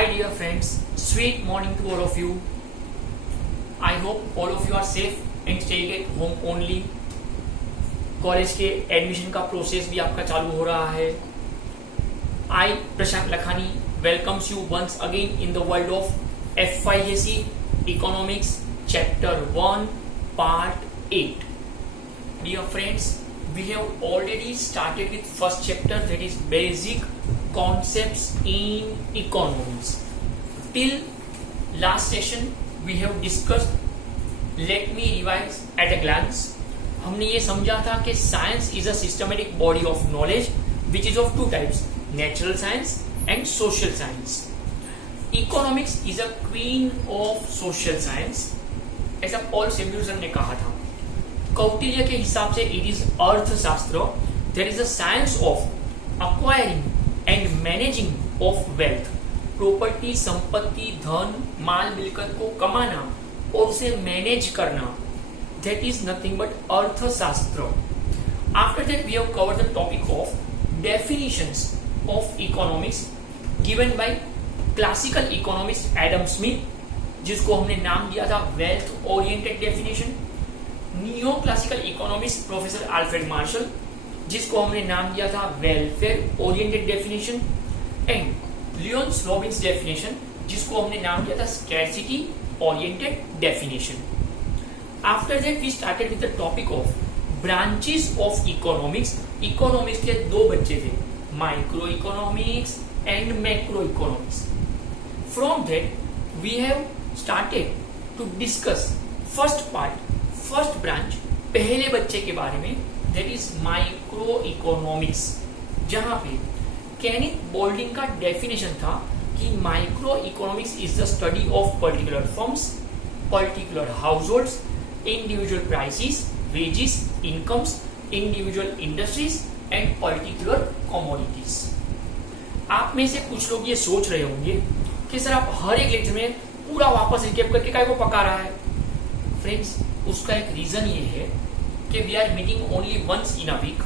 Hi dear friends, sweet morning to all of you. I hope all of you are safe and staying at home only. College के admission का process भी आपका चालू हो रहा है. I, Prashant Lakhani, welcomes you once again in the world of FYJC Economics Chapter 1 Part 8. Dear friends, we have already started with first chapter, that is basic concepts in economics. Till last session we have discussed, let me revise at a glance. हमने ये समझा था कि science is a systematic body of knowledge which is of two types, natural science and social science. Economics is a queen of social science, ऐसा Paul सेम्यूल्सन ने कहा था. कौटिल्य के हिसाब से इट इज अर्थशास्त्र, that is a science of acquiring and managing of wealth. Property, संपत्ति, धन, माल मिलकत को कमाना और उसे मैनेज करना, that is nothing but अर्थशास्त्र. After that we have covered the topic of definitions of economics given by classical economist Adam Smith, जिसको हमने नाम दिया था wealth oriented definition. Neo classical economist Professor Alfred Marshall, जिसको हमने नाम दिया था welfare oriented definition. And Leon Robbins definition, जिसको हमने नाम दिया था scarcity oriented definition. After that we started with the topic of branches of economics. Economics के दो बच्चे थे, microeconomics and macroeconomics. From that we have started to discuss first part, first branch, पहले बच्चे के बारे में, that is microeconomics, जहां पे केनिथ बोल्डिंग का डेफिनेशन था कि microeconomics is the study of particular firms, particular households, individual prices, wages, incomes, individual industries and particular commodities. आप में से कुछ लोग ये सोच रहे होंगे कि सर आप हर एक लेक्चर में पूरा वापस रिकैप करके काय को पका रहा है. फ्रेंड्स, उसका एक रीजन ये है कि we are meeting only once in a week.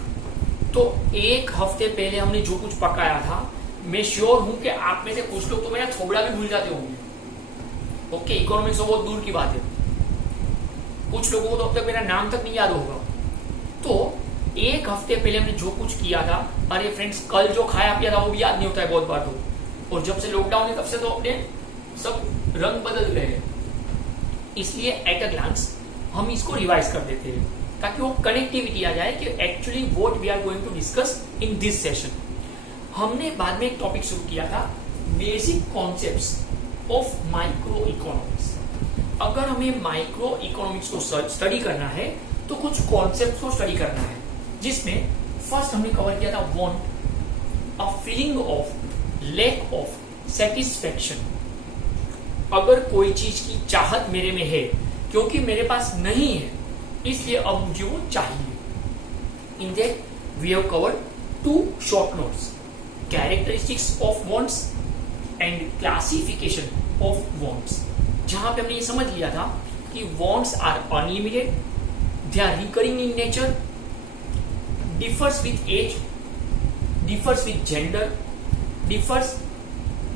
तो एक हफ्ते पहले हमने जो कुछ पकाया था, मैं श्योर हूं कि आप में से कुछ लोग तो मेरा थोबड़ा भी भूल जाते होंगे. ओके, इकोनॉमिक्स तो बहुत दूर की बात है, कुछ लोगों को तो अब तक मेरा नाम तक नहीं याद होगा. तो एक हफ्ते पहले हमने जो कुछ किया था, अरे फ्रेंड्स कल जो खाया पिया था वो भी याद नहीं होता है बहुत बार तो. और जब से लॉकडाउन है तब से तो अपने सब रंग बदल गए हैं. इसलिए एट अ ग्लांस हम इसको रिवाइज कर देते हैं ताकि वो कनेक्टिविटी आ जाए कि actually what we are going to discuss in this session. हमने बाद में एक टॉपिक शुरू किया था, basic concepts of micro economics. अगर हमें माइक्रो इकोनॉमिक्स को स्टडी करना है तो कुछ कॉन्सेप्ट्स को स्टडी करना है, जिसमें फर्स्ट हमने कवर किया था want, a feeling of lack of satisfaction. अगर कोई चीज की चाहत मेरे में है क्योंकि मेरे पास नहीं है, इसलिए अब मुझे वो चाहिए. In that we have covered two short notes, characteristics of wants and classification of wants, जहां पे हमने ये समझ लिया था कि wants are unlimited, they are recurring in nature, differs with age, differs with gender, differs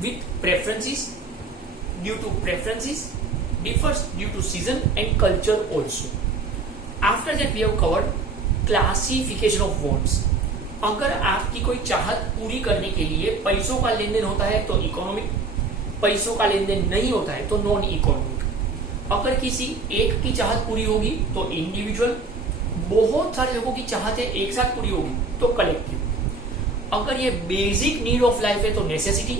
with preferences, due to preferences, differs due to season and culture also. After that we have covered classification of wants. अगर आपकी कोई चाहत पूरी करने के लिए पैसों का लेन देन होता है तो इकोनॉमिक, पैसों का लेन देन नहीं होता है तो नॉन इकोनॉमिक. अगर किसी एक की चाहत पूरी होगी तो इंडिविजुअल, बहुत सारे लोगों की चाहतें एक साथ पूरी होगी तो कलेक्टिव. अगर ये बेसिक नीड ऑफ लाइफ है तो नेसेसिटी.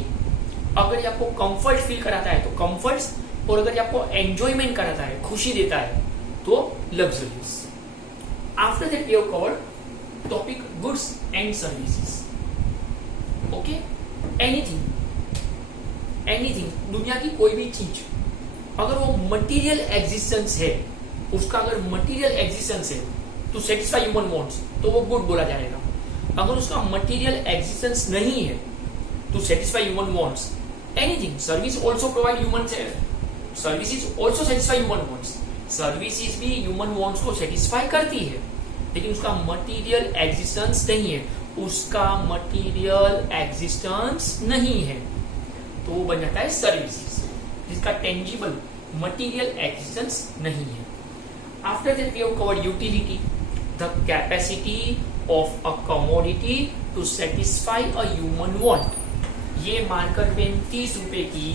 अगर ये आपको कंफर्ट फील कराता है तो कंफर्ट्स, और अगर ये आपको एंजॉयमेंट कराता है, खुशी देता है तो luxuries. After that we have covered topic goods and services. Okay, anything, दुनिया की कोई भी चीज अगर वो मटेरियल एग्जिस्टेंस है, उसका अगर मटेरियल एग्जिस्टेंस है टू सेटिस्फाई ह्यूमन वांट्स तो वो गुड बोला जाएगा. अगर उसका मटेरियल एग्जिस्टेंस नहीं है to satisfy human wants, anything, service also provide human services also satisfy human wants. Services भी ह्यूमन वांट्स को सेटिस्फाई करती है, लेकिन उसका मटेरियल एग्जिस्टेंस नहीं है, उसका मटेरियल एग्जिस्टेंस नहीं है. तो वो बन जाता है सर्विसेज, जिसका टेंजिबल मटेरियल एक्जिस्टेंस नहीं है। After that we have covered utility, the capacity of a commodity to satisfy a human want. ये मार्कर पेन 30 रुपए की,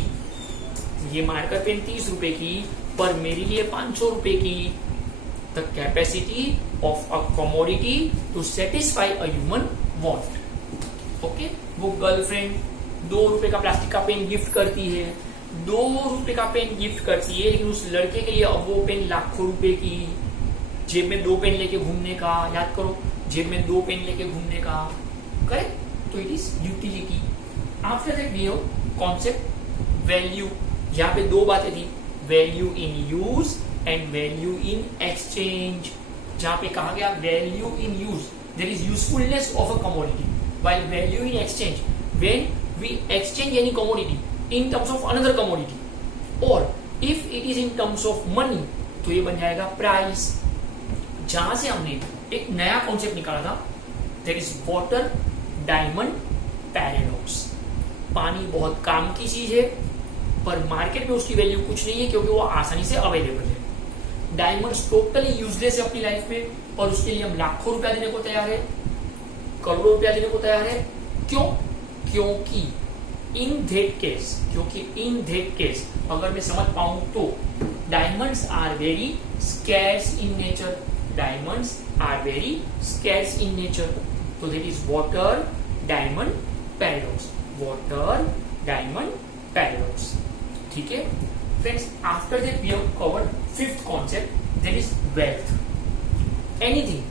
ये मार्कर पेन 30 रुपए की, पर मेरे लिए 500 रुपए की। The capacity of a commodity to satisfy a human want. Okay, वो गर्लफ्रेंड 2 रुपए का प्लास्टिक का पेन गिफ्ट करती है, 2 रुपए का पेन गिफ्ट करती है, लेकिन उस लड़के के लिए अब वो पेन लाखों रुपए की, जेब में 2 पेन लेके घूमने का, याद करो, जेब में 2 पेन लेके घूमने का, करेक्ट। तो it is utility. After that we have concept value. यहाँ पे 2 बातें थी, value in use and value in exchange. जहां पे कहा गया value in use, there is usefulness of a commodity, while value in exchange, when we exchange any commodity in terms of another commodity, और if it is in terms of money, तो ये बन जाएगा price. जहां से हमने एक नया कॉन्सेप्ट निकाला था, there is water diamond paradox. पानी बहुत काम की चीज है, पर मार्केट में उसकी वैल्यू कुछ नहीं है क्योंकि वो आसानी से अवेलेबल है। डायमंड्स टोटली यूजलेस है अपनी लाइफ में, और उसके लिए हम लाखों रुपया देने को तैयार है, करोड़ों रुपया देने को तैयार है। क्यों? क्योंकि इन दैट केस अगर मैं समझ पाऊं तो diamonds are very scarce in nature, diamonds are very scarce in nature. तो that is water diamond paradox, water diamond paradox. ठीक है friends, after that we have covered 5th concept, that is wealth. Anything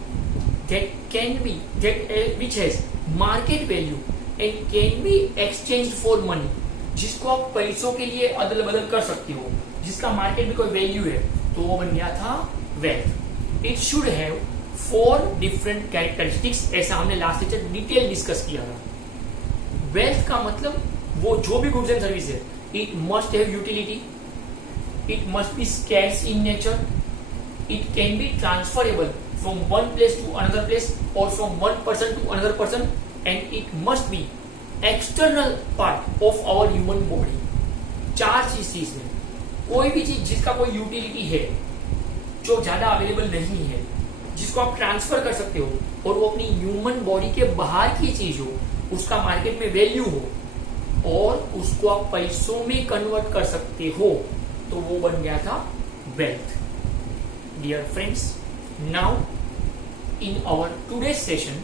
which has market value and can be exchanged for money, जिसको आप पैसों के लिए अदल बदल कर सकते हो, जिसका मार्केट में कोई वैल्यू है, तो वो बन गया था wealth. It should have 4 different characteristics, ऐसा हमने लास्ट लेक्चर डिटेल डिस्कस किया था। वेल्थ का मतलब वो जो भी गुड्स एंड सर्विस है, it must have utility, it must be scarce in nature, it can be transferable from one place to another place or from one person to another person, and it must be external part of our human body। 4 चीज में कोई भी चीज जिसका कोई utility है, जो ज्यादा अवेलेबल नहीं है, जिसको आप ट्रांसफर कर सकते हो, और वो अपनी ह्यूमन बॉडी के बाहर की चीज हो, उसका मार्केट में वैल्यू हो, और उसको आप पैसों में कन्वर्ट कर सकते हो, तो वो बन गया था wealth. Dear friends, now in our today session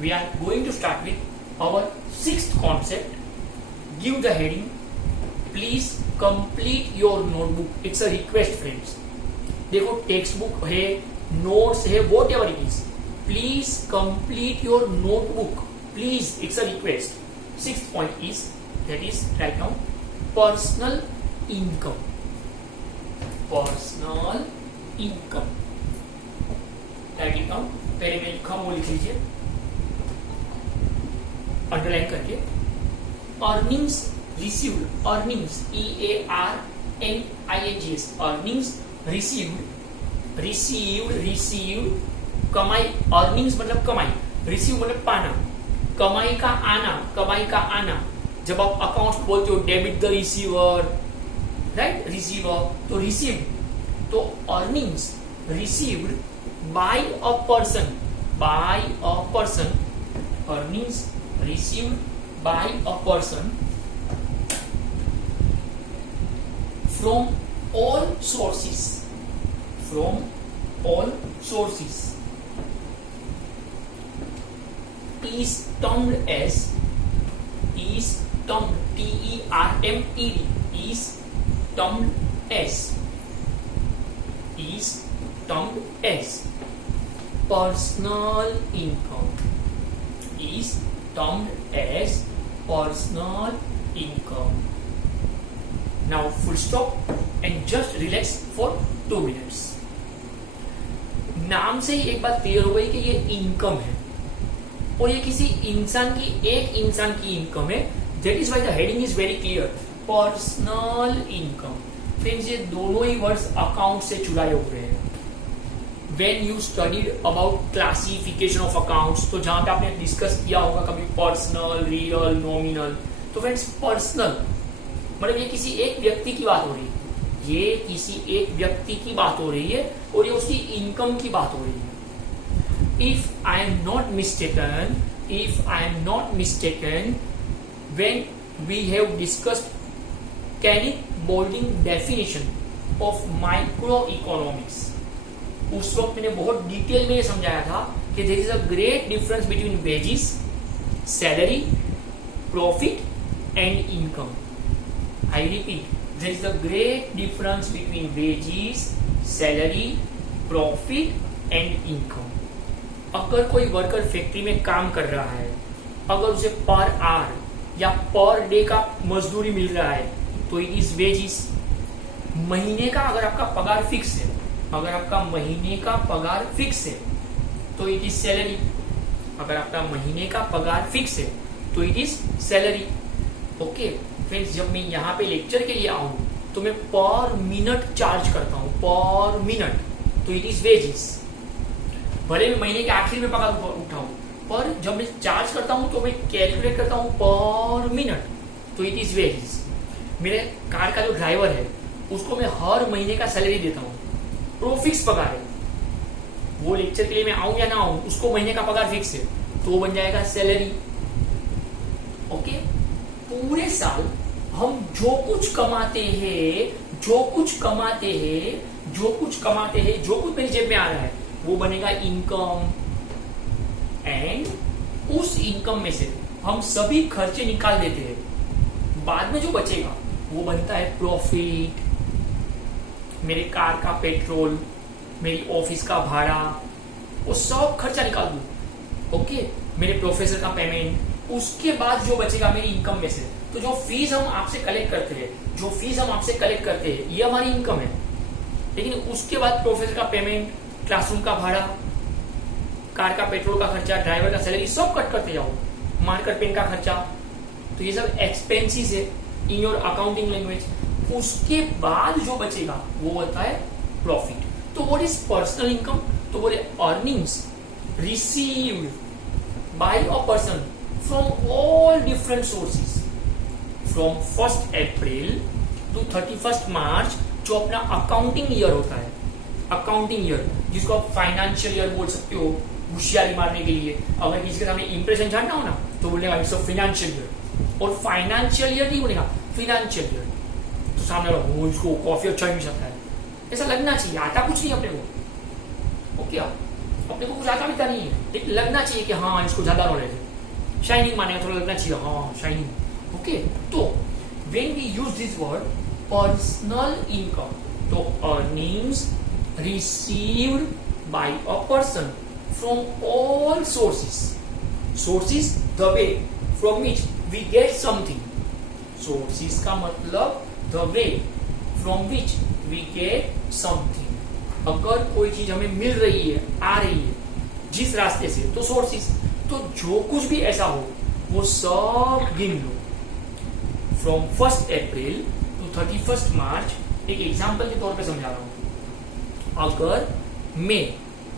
we are going to start with our 6th concept. Give the heading, please complete your notebook. It's a request friends, देखो टेक्स्ट बुक है, नोट्स है, whatever it is, please complete your notebook, please, it's a request. 6th point is, that is right now, personal income। Personal income, write it down. पहले मैं लिखा वो लिख लीजिए underline करके। Earnings received, earnings EARNINGS, earnings received, कमाई, earnings मतलब कमाई, रिसीव मतलब पाना, कमाई का आना। जब आप अकाउंट बोलते हो, debit the receiver, right, receiver, तो रिसीव, तो earnings received by a person, earnings received by a person from all sources, is termed as, TERMED, is termed as personal income, is termed as personal income। Now full stop and just relax for 2 minutes। नाम से ही एक बात clear हो गई कि ये income है, और ये किसी इंसान की, एक इंसान की इनकम है। That is why the heading is very clear, personal income. Friends, ये दोनों ही वर्ड्स अकाउंट से चुराए हुए हैं। When you studied about classification of accounts, तो जहां पे आपने डिस्कस किया होगा कभी पर्सनल, रियल, नॉमिनल, तो फ्रेंड्स पर्सनल मतलब ये किसी एक व्यक्ति की बात हो रही है, ये किसी एक व्यक्ति की बात हो रही है और ये उसकी इनकम की बात हो रही है. If I am not mistaken when we have discussed Kenneth Boulding definition of microeconomics, उस वक्त मैंने बहुत डिटेल में ये समझाया था कि there is a great difference between wages, salary, profit and income. I repeat, there is a great difference between wages, salary, profit and income. अगर कोई वर्कर फैक्ट्री में काम कर रहा है, अगर उसे पर आवर या पर डे का मजदूरी मिल रहा है तो इट इज वेजिस. महीने का अगर आपका पगार फिक्स है, अगर आपका महीने का पगार फिक्स है तो इट इज सैलरी. अगर आपका महीने का पगार फिक्स है तो it is salary. Okay friends, जब मैं यहाँ पे लेक्चर के लिए आऊं तो मैं पर मिनट चार्ज करता हूं, पर मिनट, तो इट इज वेजिस. भले मैं महीने के आखिर में पगार उठाऊं, पर जब मैं चार्ज करता हूं तो मैं कैलकुलेट करता हूं पर मिनट, तो इट इज वेजेस. मेरे कार का जो ड्राइवर है उसको मैं हर महीने का सैलरी देता हूं, तो वो फिक्स पगार है. वो लेक्चर के लिए मैं आऊं या ना आऊं, उसको महीने का पगार फिक्स है तो वो बन जाएगा सैलरी. ओके, पूरे साल हम जो कुछ कमाते हैं, जो कुछ मेरी जेब में आ रहा है वो बनेगा इनकम. एंड उस इनकम में से हम सभी खर्चे निकाल देते हैं. बाद में जो बचेगा वो बनता है प्रॉफिट. मेरे कार का पेट्रोल, मेरी ऑफिस का भाड़ा, वो सब खर्चा निकाल दूं. ओके, मेरे प्रोफेसर का पेमेंट, उसके बाद जो बचेगा मेरी इनकम में से, तो जो फीस हम आपसे कलेक्ट करते हैं ये हमारी इनकम है. लेकिन उसके बाद प्रोफेसर का पेमेंट, क्लासरूम का भाड़ा, कार का पेट्रोल का खर्चा, ड्राइवर का सैलरी, सब कट करते जाओ, मार्कर पेन का खर्चा, तो ये सब एक्सपेंसेस है इन योर अकाउंटिंग लैंग्वेज. उसके बाद जो बचेगा वो होता है प्रॉफिट. तो व्हाट इज पर्सनल इनकम? तो बोले earnings received by a person from all different sources from 1 April to 31 March, जो अपना अकाउंटिंग ईयर होता है. अकाउंटिंग ईयर जिसको आप फाइनेंशियल ईयर बोल सकते हो होशियारी मारने के लिए. अगर किसी के सामने इंप्रेशन झाड़ना हो ना तो बोलेगा इट्स अ फाइनेंशियल ईयर, और फाइनेंशियल ईयर नहीं बोलेगा, फाइनेंशियल ईयर. तो सामने वाला इसको कॉफी अच्छा मिल सकता है, ऐसा लगना चाहिए. आता कुछ नहीं अपने को. ओके, अपने को कुछ आता भी नहीं है, लेकिन लगना चाहिए कि हाँ इसको ज्यादा नॉलेज है. शाइनिंग मानेगा, थोड़ा लगना चाहिए हाँ शाइनिंग. ओके, तो when we use this word personal income, तो earnings received by a person from all sources. Sources the way from which we get something. Sources का मतलब the way from which we get something. अगर कोई चीज हमें मिल रही है, आ रही है जिस रास्ते से, तो सोर्सेस. तो जो कुछ भी ऐसा हो वो सब गिन लो. फ्रॉम 1 अप्रैल टू 31 मार्च, एक एग्जाम्पल के तौर पे समझा रहा हूं. अगर मैं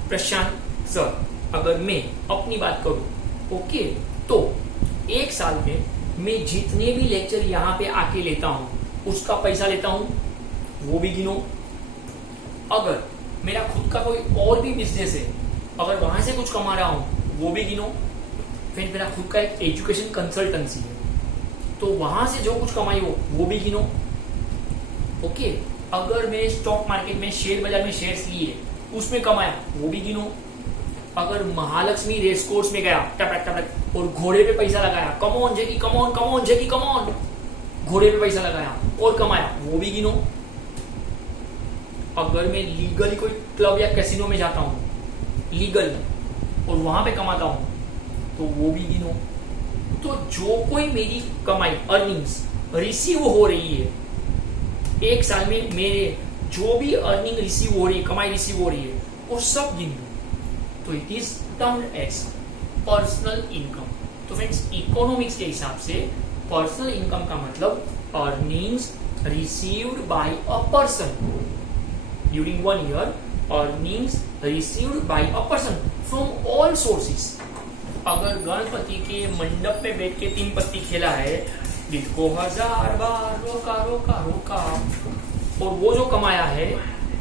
प्रशांत सर, अगर मैं अपनी बात करूं, ओके, तो एक साल में मैं जितने भी लेक्चर यहाँ पे आके लेता हूं उसका पैसा लेता हूं, वो भी गिनो. अगर मेरा खुद का कोई और भी बिजनेस है, अगर वहां से कुछ कमा रहा हूं वो भी गिनो. फिर मेरा खुद का एक एजुकेशन कंसल्टेंसी है, तो वहां से जो कुछ कमाई हो वो भी गिनो. ओके, अगर मैंने स्टॉक मार्केट में, शेयर बाजार में शेयर्स लिए, उसमें कमाया, वो भी गिनो. अगर महालक्ष्मी रेस कोर्स में गया टपक टपक और घोड़े पे पैसा लगाया, कमॉन जेकी कमॉन, कमॉन जेकी कमॉन, घोड़े पे पैसा लगाया और कमाया, वो भी गिनो. अगर मैं लीगली कोई क्लब या कैसीनो में जाता हूँ लीगल और वहां पे कमाता हूँ, तो वो भी गिनो. तो जो कोई मेरी कमाई, अर्निंग्स रिसीव हो रही है एक साल में, मेरे जो भी अर्निंग रिसीव हो रही है, कमाई रिसीव हो रही है, वो सब गिन लो, तो it is termed as personal income. तो फ्रेंड्स, इकोनॉमिक्स के हिसाब से पर्सनल इनकम का मतलब earnings received by a person during 1 year, earnings received by a person from all sources. अगर गणपति के मंडप पे बैठ के 3 पत्ती खेला है दिल को 1000 बार रोका रोका रोका, और वो जो कमाया है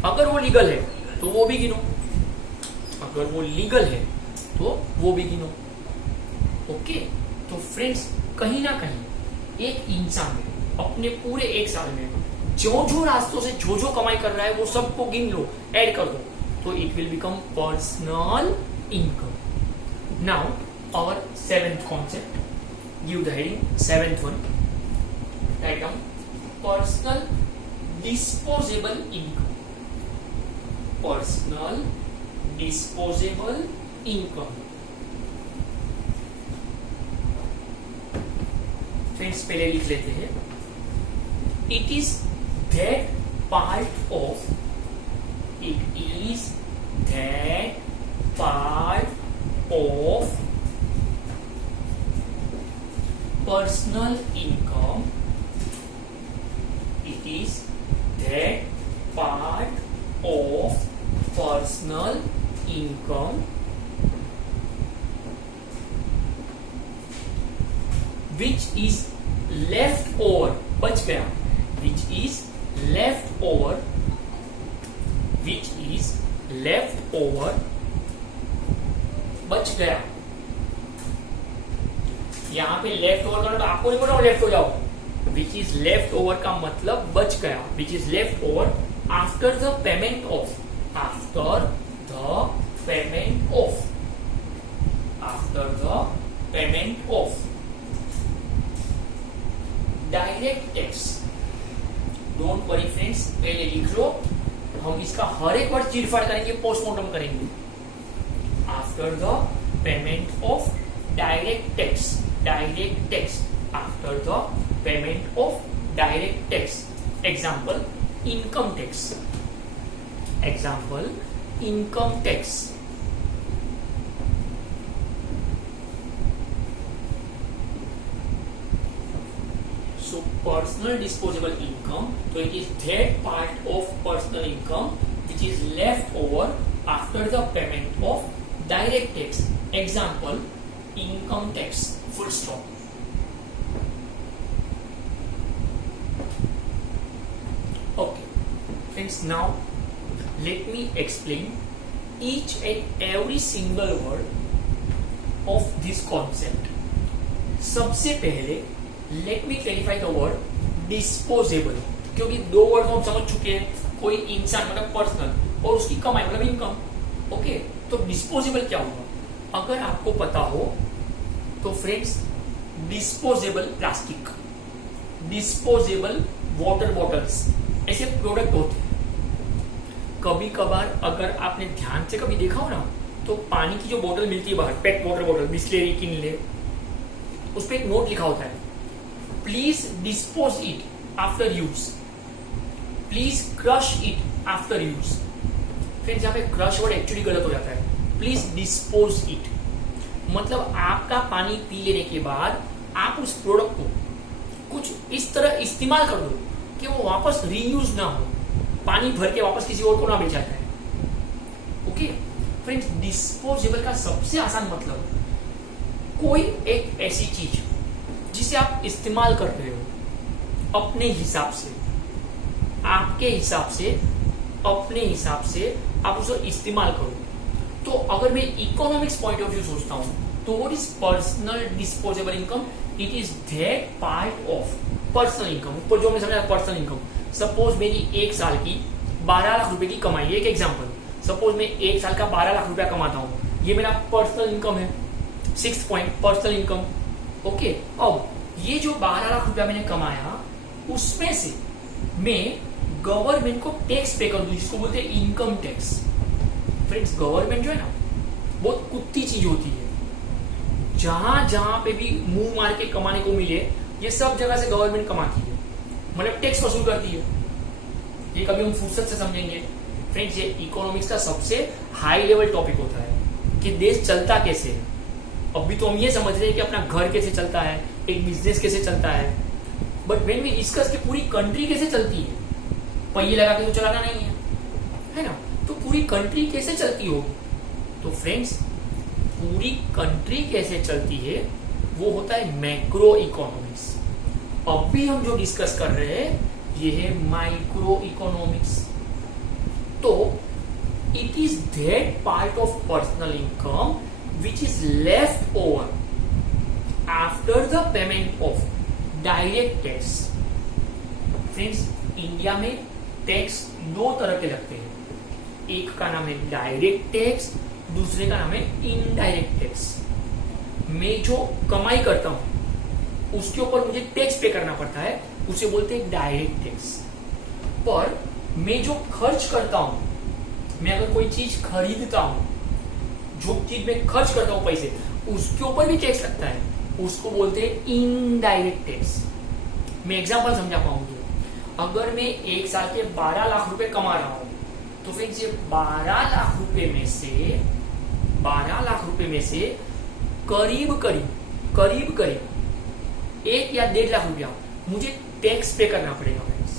अगर वो लीगल है तो वो भी गिनो, अगर वो लीगल है तो वो भी गिनो। ओके, तो फ्रेंड्स कहीं ना कहीं एक इंसान अपने पूरे एक साल में जो रास्तों से जो कमाई कर रहा है वो सबको गिन लो, ऐड कर दो, तो it will become personal income. Now our seventh concept, give the heading seventh one, write down personal disposable income, personal disposable income. Friends पहले लिख लेते हैं, it is that part of, it is that part of personal income, it is that part of personal income which is left over, बच गया, which is left over, which is left over, बच गया। यहां पे left over करना तो आपको नहीं बोला लेफ्ट हो जाओ, which is left over का मतलब बच गया, which is left over after the payment of, after the payment of, after the payment of direct tax. Don't worry friends, पहले लिख लो, हम इसका हर एक वर्ड चीरफाड़ करेंगे, पोस्टमार्टम करेंगे। After the payment of direct tax, direct tax, after the payment of direct tax. Example income tax, example income tax. So personal disposable income, so it is that part of personal income which is left over after the payment of direct tax. Example, income tax. Full stop. Okay, friends. Now let me explain each and every single word of this concept. सबसे पहले let me clarify the word disposable, क्योंकि दो word हम समझ चुके हैं, कोई इंसान मतलब पर्सनल और उसकी कमाई मतलब इनकम। ओके, तो डिस्पोजेबल क्या होगा? अगर आपको पता हो तो friends, disposable plastic, disposable water bottles, ऐसे प्रोडक्ट होते हैं। कभी कभार अगर आपने ध्यान से कभी देखा हो ना, तो पानी की जो बोतल मिलती है बाहर, पेट वाटर बॉटल, बिस्लेरी, किनले, उस पर एक नोट लिखा होता है, please dispose it after use, please crush it after use. Friends यहाँ पे क्रश वर्ड एक्चुअली गलत हो जाता है, प्लीज डिस्पोज इट मतलब आपका पानी पी लेने के बाद आप उस प्रोडक्ट को कुछ इस तरह इस्तेमाल कर दो कि वो वापस रीयूज ना हो, पानी भर के वापस किसी और को ना बेचा जाए। ओके फ्रेंड्स, डिस्पोजेबल का सबसे आसान मतलब कोई एक ऐसी चीज जिसे आप इस्तेमाल कर रहे हो अपने हिसाब से, आपके हिसाब से, अपने हिसाब से आप उसे इस्तेमाल करो। तो अगर मैं इकोनॉमिक्स पॉइंट ऑफ व्यू सोचता हूं तो what is personal disposable income? It is that part of personal income. ऊपर जो मैं समझा पर्सनल इनकम, सपोज मेरी एक साल की 12 लाख रुपए की कमाई है, एक एग्जांपल, सपोज मैं एक साल का 12 लाख रुपया कमाता हूं, ये मेरा पर्सनल इनकम है। 6th point, personal income. Okay, अब ये जो 12 लाख रुपया मैंने कमाया उसमें से मैं गवर्नमेंट को टैक्स पे कर दूं, जिसको बोलते हैं इनकम टैक्स। फ्रेंड्स, गवर्नमेंट जो है ना बहुत कुत्ती चीज होती है, जहां जहां पे भी मुंह मार के कमाने को मिले ये सब जगह से गवर्नमेंट कमाती है, मतलब टैक्स वसूल करती है। ये कभी हम फुर्सत से समझेंगे। फ्रेंड्स, ये इकोनॉमिक्स का सबसे हाई लेवल टॉपिक होता है कि देश चलता कैसे है। अभी तो हम ये समझ रहे हैं कि अपना घर कैसे चलता है, एक बिजनेस कैसे चलता है, बट व्हेन वी डिस्कस कि पूरी कंट्री कैसे चलती है, पहिए लगा के तो चलाना नहीं है ना, तो पूरी कंट्री कैसे चलती होगी? तो फ्रेंड्स, पूरी कंट्री कैसे चलती है वो होता है मैक्रो इकोनॉमिक्स। अभी हम जो डिस्कस कर रहे हैं ये है माइक्रो इकोनॉमिक्स। तो it is that part of personal income which is left over after the payment of direct tax. Friends, India में टैक्स दो तरह के लगते हैं, एक का नाम है डायरेक्ट टैक्स, दूसरे का नाम है इनडायरेक्ट टैक्स। मैं जो कमाई करता हूं उसके ऊपर मुझे टैक्स पे करना पड़ता है, उसे बोलते हैं डायरेक्ट टैक्स। पर मैं जो खर्च करता हूं, मैं अगर कोई चीज खरीदता हूं, जो चीज मैं खर्च करता हूं पैसे, उसके ऊपर भी टैक्स लगता है, उसको बोलते हैं इनडायरेक्ट टैक्स। मैं एग्जांपल समझा पाऊंगी। अगर मैं एक साल के 12 लाख रुपए कमा रहा हूं, तो फिर ये 12 लाख रुपए में से करीब करीब 1 या 1.5 लाख रुपया मुझे टैक्स पे करना पड़ेगा फ्रेंड्स।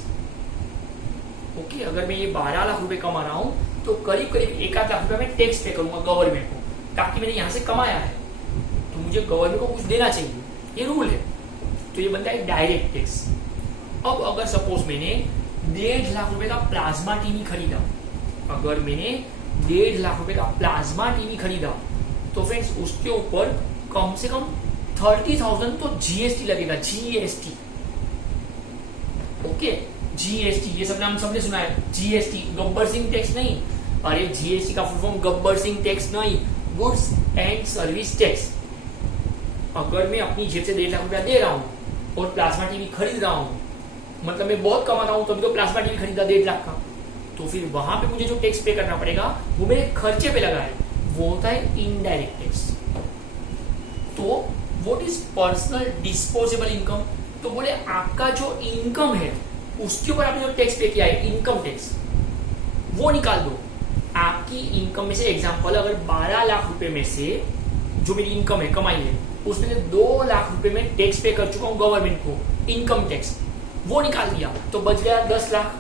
ओके, अगर मैं ये 12 लाख रुपए कमा रहा हूं तो करीब 1 लाख रुपया मैं टैक्स पे करूंगा गवर्नमेंट को, ताकि मैंने यहां से कमाया है तो मुझे गवर्नमेंट को कुछ देना चाहिए, ये रूल है। तो ये बनता है डायरेक्ट टैक्स। अब अगर सपोज मैंने 1.5 लाख रुपए का प्लाज्मा टीवी खरीदा, अगर मैंने 1.5 लाख रुपए का प्लाज्मा टीवी खरीदा, तो फ्रेंड्स उसके ऊपर कम से कम 30,000 तो जीएसटी लगेगा, जीएसटी। ओके, जीएसटी, ये सब नाम सबने सुना है, जीएसटी, गब्बर सिंह टैक्स नहीं। अरे जीएसटी का full form Gabbar Singh tax नहीं, गुड्स एंड सर्विस टैक्स। अगर मैं अपनी जेब से 1.5 लाख रुपया दे रहा हूं और प्लाज्मा टीवी खरीद रहा हूं, मतलब मैं बहुत कमाता हूं तभी तो प्लाज्मा टीवी खरीदा 1.5 लाख का, तो फिर वहां पे मुझे जो टैक्स पे करना पड़ेगा वो मेरे खर्चे पे लगा है, वो होता है इनडायरेक्ट टैक्स। तो what is personal disposable income? तो बोले आपका जो इनकम है उसके ऊपर आपने जो टैक्स पे किया है, इनकम टैक्स, वो निकाल दो। आपकी इनकम में से एग्जांपल, अगर 12 लाख रुपए में से जो मेरी इनकम है, कमाई है, उसमें 2 लाख रुपए में टैक्स पे कर चुका हूं गवर्नमेंट को, इनकम टैक्स, वो निकाल दिया तो बच गया 10 लाख।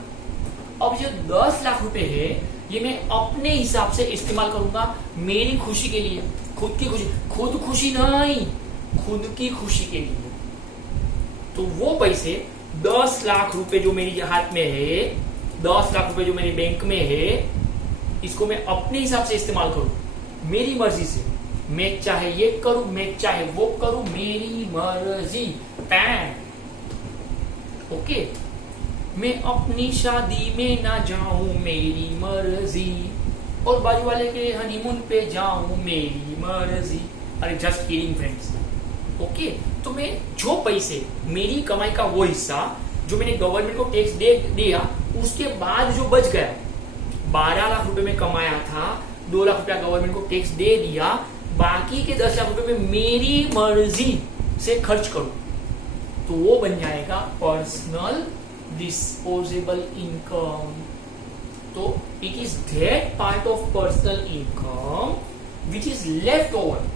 अब ये 10 लाख रुपए है, ये मैं अपने हिसाब से इस्तेमाल करूंगा मेरी खुशी के लिए, खुद की खुशी, खुद खुशी नहीं, खुद की खुशी के लिए। तो वो पैसे 10 लाख रुपए जो मेरी हाथ में है, 10 लाख रुपए जो मेरे बैंक में है, इसको मैं अपने हिसाब से इस्तेमाल करूं, मेरी मर्जी से। मैं चाहे ये करूं, मैं चाहे वो करूं, मेरी मर्जी। ओके, मैं अपनी शादी में ना जाऊं, मेरी मर्जी, और बाजू वाले के हनीमून पे जाऊं, मेरी मर्जी। अरे जस्ट किडिंग फ्रेंड्स। ओके, तो मैं जो पैसे, मेरी कमाई का वो हिस्सा जो मैंने गवर्नमेंट को टैक्स दे दिया, उसके बाद जो बच गया, 12 लाख रुपए में कमाया था, 2 लाख रुपया गवर्नमेंट को टैक्स दे दिया, बाकी के 10 लाख रुपए में मेरी मर्जी से खर्च करूं, तो वो बन जाएगा पर्सनल डिस्पोजेबल इनकम। तो it is that part of personal income which is left over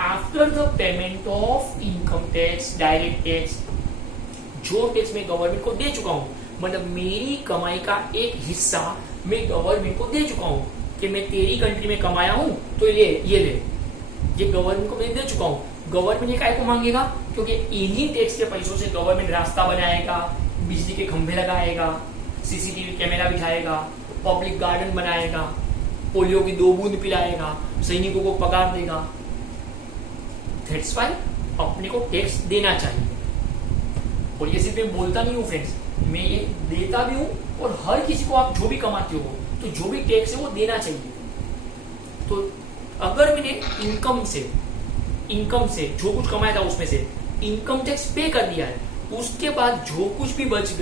after the payment of income tax, direct tax. जो टैक्स मैं गवर्नमेंट को दे चुका हूं, मतलब मेरी कमाई का एक हिस्सा मैं गवर्नमेंट को दे चुका हूं कि मैं तेरी कंट्री में कमाया हूं, तो ये ले, ये गवर्नमेंट को मैं दे चुका हूं। गवर्नमेंट ये काय को मांगेगा? क्योंकि इन्हीं टैक्स के पैसों से गवर्नमेंट रास्ता बनाएगा, बिजली के खंभे लगाएगा, सीसीटीवी कैमरा बिठाएगा, पब्लिक गार्डन बनाएगा, पोलियो की 2 बूंद पिलाएगा, सैनिकों को पगार देगा। दैट्स व्हाई अपने को टैक्स देना चाहिए। और ये सिर्फ मैं बोलता नहीं हूँ फ्रेंड्स, मैं ये देता भी हूँ, और हर किसी को, आप जो भी कमाते हो तो जो भी टैक्स है वो देना चाहिए। तो अगर मैंने इनकम से जो कुछ कमाया था उसमें से इनकम टैक्स पे कर दिया है, उसके बाद जो कुछ भी बच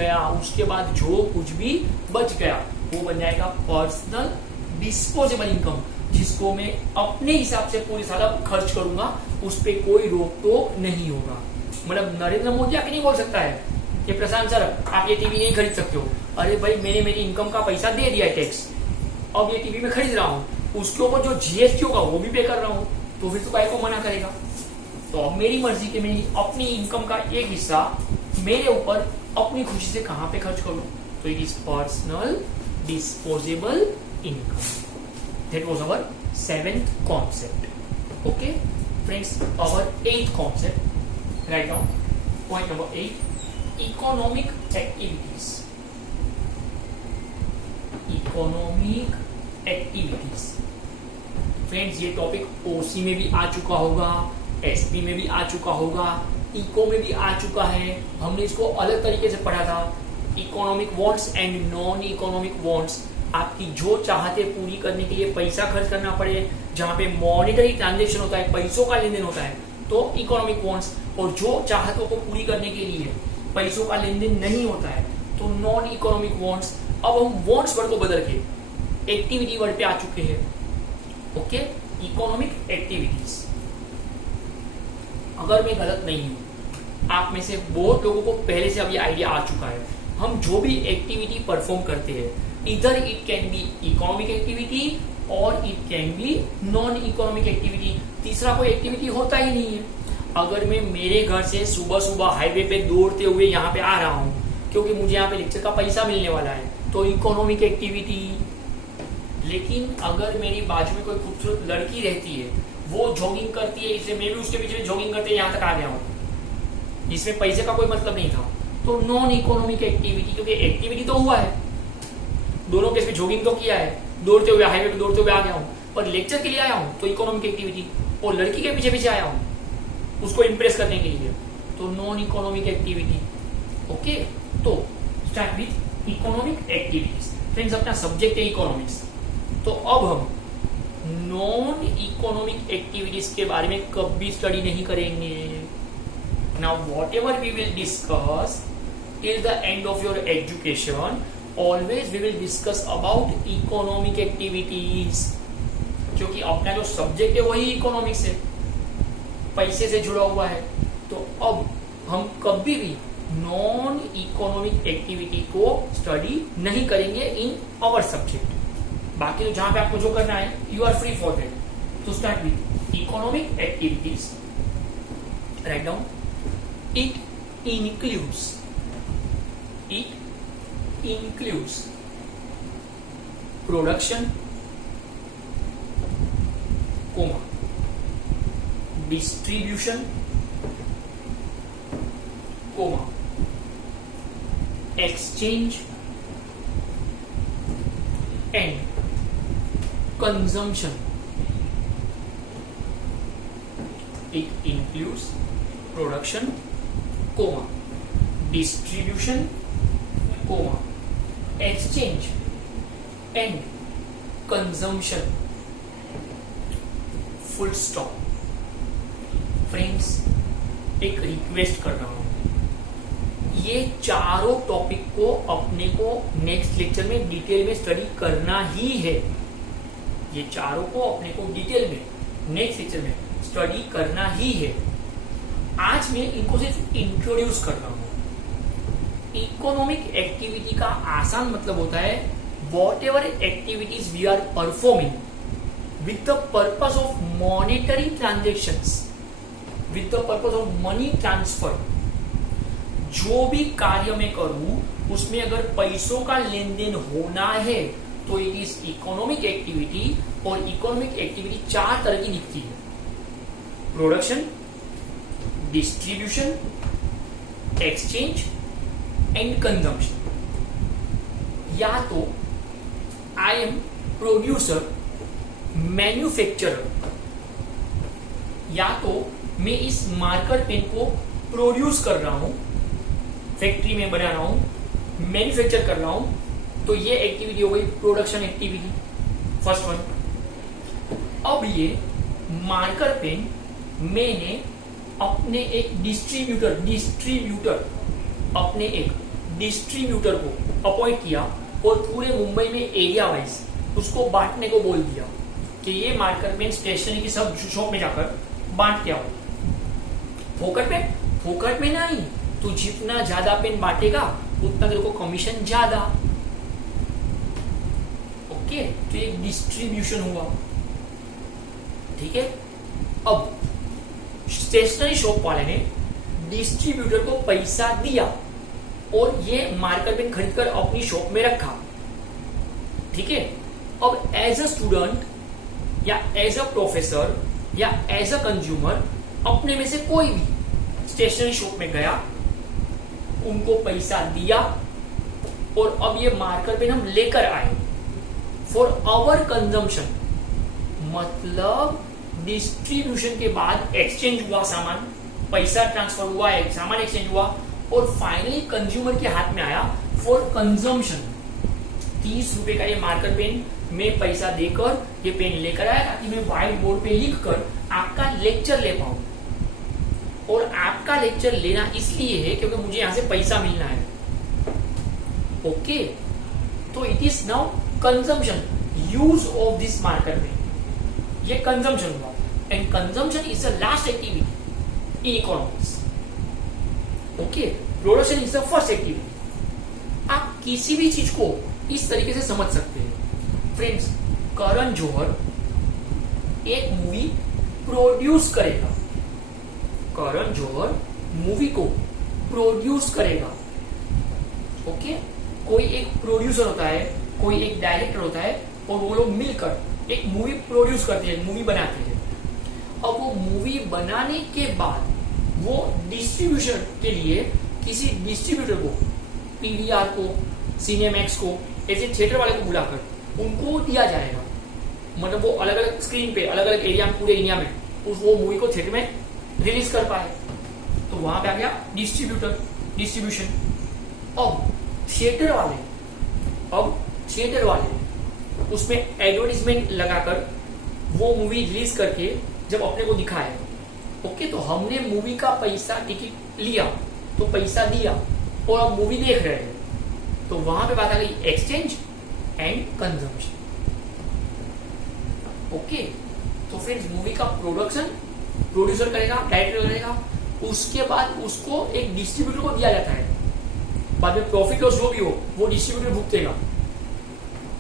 गया वो बन जाएगा पर्सनल डिस्पोजेबल इनकम, जिसको मैं अपने हिसाब से पूरी साल खर्च करूंगा, उस पर कोई रोक टोक नहीं होगा। मतलब नरेंद्र मोदी आके नहीं बोल सकता है कि प्रशांत सर आप ये टीवी नहीं खरीद सकते हो। अरे भाई, मैंने मेरी इनकम का पैसा दे दिया है टैक्स, अब ये टीवी में खरीद रहा हूँ, उसके ऊपर जो जीएसटी होगा वो भी पे कर रहा हूँ, तो फिर तो भाई को मना करेगा। तो अब मेरी मर्जी के मेरी अपनी इनकम का एक हिस्सा मेरे ऊपर अपनी खुशी से कहां पे खर्च करूं, तो it is personal disposable income. That was our 7th concept. Okay friends, our 8th concept, right now point number 8, economic activities, economic activities. Friends ये टॉपिक ओसी में भी आ चुका होगा, एसपी में भी आ चुका होगा, इको में भी आ चुका है। हमने इसको अलग तरीके से पढ़ा था। Economic wants and non economic wants, आपकी जो चाहते पूरी करने के लिए पैसा खर्च करना पड़े, जहां पे मॉनिटरी ट्रांजेक्शन होता है, पैसों का लेन देन होता है, तो इकोनॉमिक वांट्स। और जो चाहतों को पूरी करने के लिए पैसों का लेन देन नहीं होता है, तो नॉन इकोनॉमिक वांट्स। अब हम वांट्स वर्ड को बदल के एक्टिविटी वर्ड पे आ चुके हैं। Okay, economic activities. अगर मैं गलत नहीं हूं, आप में से बहुत लोगों को पहले से अभी आइडिया आ चुका है। हम जो भी एक्टिविटी परफॉर्म करते हैं, इधर it can be economic activity और it can be non economic activity. तीसरा कोई एक्टिविटी होता ही नहीं है। अगर मैं मेरे घर से सुबह सुबह हाईवे पे दौड़ते हुए यहाँ पे आ रहा हूँ क्योंकि मुझे यहाँ पे लेक्चर का पैसा मिलने वाला है, तो इकोनॉमिक एक्टिविटी। लेकिन अगर मेरी बाजू में कोई खूबसूरत लड़की रहती है, वो जॉगिंग करती है, इसलिए मैं भी उसके पीछे जॉगिंग करते यहाँ तक आ गया हूँ, इसमें पैसे का कोई मतलब नहीं था, तो नॉन इकोनॉमिक एक्टिविटी। क्योंकि एक्टिविटी तो हुआ है, दोनों केस में जॉगिंग तो किया है, दौड़ते हुए हाईवे पे दौड़ते हुए आ गया हूँ, पर लेक्चर के लिए आया हूँ तो इकोनॉमिक एक्टिविटी। और लड़की के पीछे पीछे आया हूँ उसको इंप्रेस करने के लिए, तो नॉन इकोनॉमिक एक्टिविटी। ओके, तो start with economic activities. Friends अपना सब्जेक्ट है इकोनॉमिक्स, तो अब हम नॉन इकोनॉमिक एक्टिविटीज के बारे में कभी स्टडी नहीं करेंगे। Now whatever we will discuss till the end of your education, always we will discuss about economic activities, क्योंकि अपना जो सब्जेक्ट है वही इकोनॉमिक्स है, पैसे से जुड़ा हुआ है। तो अब हम कभी भी नॉन इकोनॉमिक एक्टिविटी को स्टडी नहीं करेंगे इन आवर सब्जेक्ट। बाकी तो जहां पे आपको जो करना है, you are free for that. तो start with economic activities. Write down, it includes production, distribution, exchange and consumption. It includes production, distribution, exchange and consumption. Full stop. Friends एक रिक्वेस्ट कर रहा हूं, ये चारों टॉपिक को अपने को नेक्स्ट लेक्चर में डिटेल में स्टडी करना ही है। ये चारों को अपने को डिटेल में नेक्स्ट लेक्चर में स्टडी करना ही है। आज मैं इनको सिर्फ इंट्रोड्यूस कर रहा हूं। इकोनॉमिक एक्टिविटी का आसान मतलब होता है whatever activities we are performing with the purpose of monetary transactions, with the purpose of money transfer। जो भी कार्य मैं करूं उसमें अगर पैसों का लेन देन होना है तो इट इज इकोनॉमिक एक्टिविटी। और इकोनॉमिक एक्टिविटी चार तरह की दिखती है: production, distribution, exchange and consumption. या तो आई एम प्रोड्यूसर, मैन्युफैक्चरर, या तो मैं इस मार्कर पेन को प्रोड्यूस कर रहा हूं, फैक्ट्री में बना रहा हूं, मैन्युफैक्चर कर रहा हूं, तो ये एक्टिविटी हो गई प्रोडक्शन एक्टिविटी, फर्स्ट वन। अब ये मार्कर पेन मैंने अपने एक डिस्ट्रीब्यूटर को अपॉइंट किया और पूरे मुंबई में एरिया वाइज उसको बांटने को बोल दिया कि ये मार्कर पेन स्टेशनरी की सब शॉप में जाकर बांट के आओ। फोकट में नहीं, तू जितना ज्यादा पेन बांटेगा उतना तेरे को कमीशन ज्यादा। ओके, तो ये डिस्ट्रीब्यूशन हुआ। ठीक है, अब स्टेशनरी शॉप वाले ने डिस्ट्रीब्यूटर को पैसा दिया और ये मार्कर पेन खरीदकर अपनी शॉप में रखा। ठीक है, अब एज अ स्टूडेंट या एज अ प्रोफेसर या एज अ कंज्यूमर अपने में से कोई भी स्टेशनरी शॉप में गया उनको पैसा दिया और अब ये मार्कर पेन हम लेकर आए फॉर आवर कंजम्पशन, मतलब डिस्ट्रीब्यूशन के बाद एक्सचेंज हुआ सामान, पैसा ट्रांसफर हुआ, सामान एक्सचेंज हुआ और फाइनली कंज्यूमर के हाथ में आया फॉर कंजम्पशन। 30 रुपए का ये मार्कर पेन मैं पैसा देकर ये पेन लेकर आया ताकि मैं व्हाइट बोर्ड पे लिख कर आपका लेक्चर ले पाऊं। और आपका लेक्चर लेना इसलिए है क्योंकि मुझे यहां से पैसा मिलना है। ओके, तो it is now consumption, use of this marker pen, ये कंजम्पशन हुआ। And consumption is the last activity in economics. Okay, production is the first activity. आप किसी भी चीज को इस तरीके से समझ सकते हैं। फ्रेंड्स, करण जौहर एक मूवी प्रोड्यूस करेगा, करण जौहर मूवी को प्रोड्यूस करेगा। ओके, कोई एक प्रोड्यूसर होता है, कोई एक डायरेक्टर होता है और वो लोग मिलकर एक मूवी प्रोड्यूस करते हैं, मूवी बनाते हैं। अब वो मूवी बनाने के बाद वो डिस्ट्रीब्यूशन के लिए किसी डिस्ट्रीब्यूटर को, पीवीआर को, सिनेमैक्स को, ऐसे थिएटर वाले को बुलाकर उनको दिया जाएगा। मतलब वो अलग अलग स्क्रीन पे, अलग अलग एरिया में, पूरे इंडिया में उस वो मूवी को थिएटर में रिलीज कर पाए। तो वहां पे आ गया डिस्ट्रीब्यूटर, डिस्ट्रीब्यूशन। अब थिएटर वाले उसमें एडवर्टीजमेंट लगाकर वो मूवी रिलीज करके जब अपने को दिखाए, ओके, तो हमने मूवी का पैसा, टिकट लिया तो पैसा दिया और अब मूवी देख रहे हैं, तो वहां पे बात आ गई एक्सचेंज एंड कंजम्पशन। ओके, तो फ्रेंड्स, मूवी का प्रोडक्शन प्रोड्यूसर करेगा, डायरेक्टर करेगा, उसके बाद उसको एक डिस्ट्रीब्यूटर को दिया जाता है। बाद में प्रॉफिट लॉस जो भी हो वो डिस्ट्रीब्यूटर भुगतेगा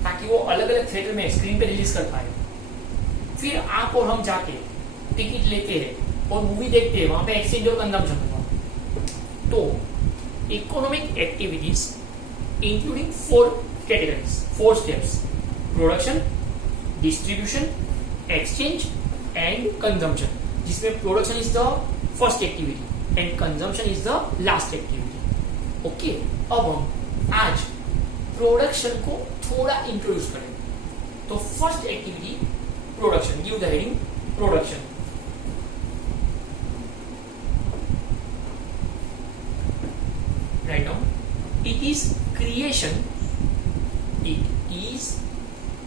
ताकि वो अलग अलग थिएटर में स्क्रीन पे रिलीज कर पाए। फिर आप और हम जाके टिकट लेते हैं और मूवी देखते हैं, वहां पे एक्सचेंज और कंजम्पशन होगा। तो economic activities including 4 categories, 4 steps: production, distribution, exchange and consumption, जिसमें production is the first activity and consumption is the last activity. Okay, अब हम आज प्रोडक्शन को थोड़ा इंट्रोड्यूस करें। तो first activity production, give the heading production. Write down, it is creation, it is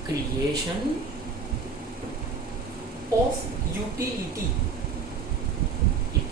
creation of utility